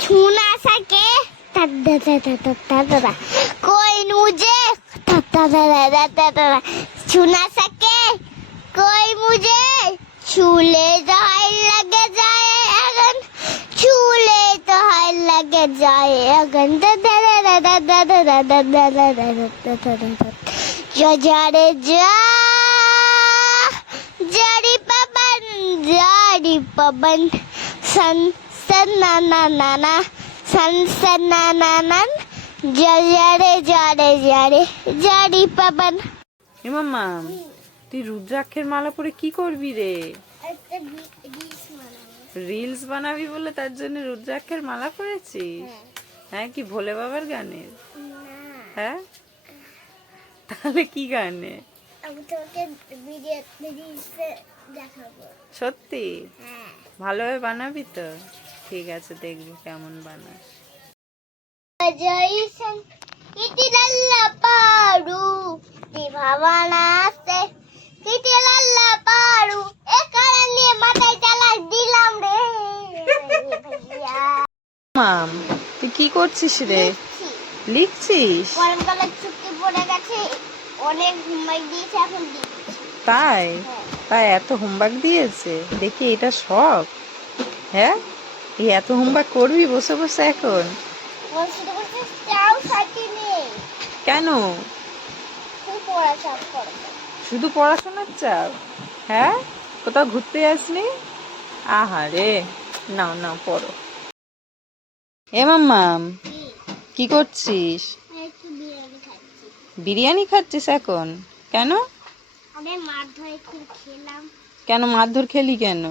छूना सके कोई मुझे छूना सके कोई मुझे छूले तो हाय लगे जाए अगन छूले तो हाय लगे जाए अगन जो जारे जा जड़ी पवन जड़ी पवन सन নানা সানসানানান জরে জরে জরে জরি পাবন মাম্মা তুই রুদ্রাক্ষের মালা পরে কি করবি রে? রিলস বানাবি। বলে তার জন্য রুদ্রাক্ষের মালা পরেছিস? হ্যাঁ।, হ্যাঁ কি ভোলে বাবার গানের হ্যাঁ? তাহলে কি গানে? সত্যি? ভালোভাবে বানাবি তো? ঠিক আছে দেখব কেমন বানাস মাম তুই কি করছিস রে? লিখছিস? গরমকালের ছুটি পড়ে গেছে অনেক ঘুমাই দিয়েছে এখন তাই? তাই এত হোমওয়ার্ক দিয়েছে? দেখি এটা সব হ্যাঁ? এই এত হোমওয়ার্ক করবি? বসে বসে এখন। কেন? শুধু পড়াশোনার চাপ? হ্যাঁ? কোথাও ঘুরতে যাসনি? আহা রে নাও নাও পড়ো। এ মাম্মাম কি করছিস? বিরিয়ানি খাচ্ছিস এখন? কেন? কেন মারধর খেলি কেন?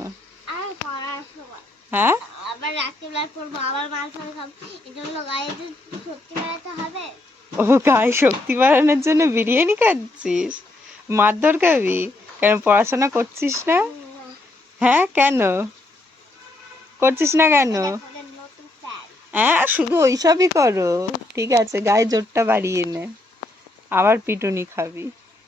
হ্যাঁ? আবার রাত্রিবেলা করব আবার মাছ ধরে খাব। এই জন্য গায়ে তো সত্যি হবে। ও গায়ে শক্তি বাড়ানোর জন্য বিরিয়ানি খাচ্ছিস? মারধর খাবি? কেন পড়াশোনা করছিস না? হ্যাঁ কেন? করছিস না কেন? হ্যাঁ শুধু ওইসবই করো। ঠিক আছে গায়ে জোরটা বাড়িয়ে নে। আবার পিটুনি খাবি।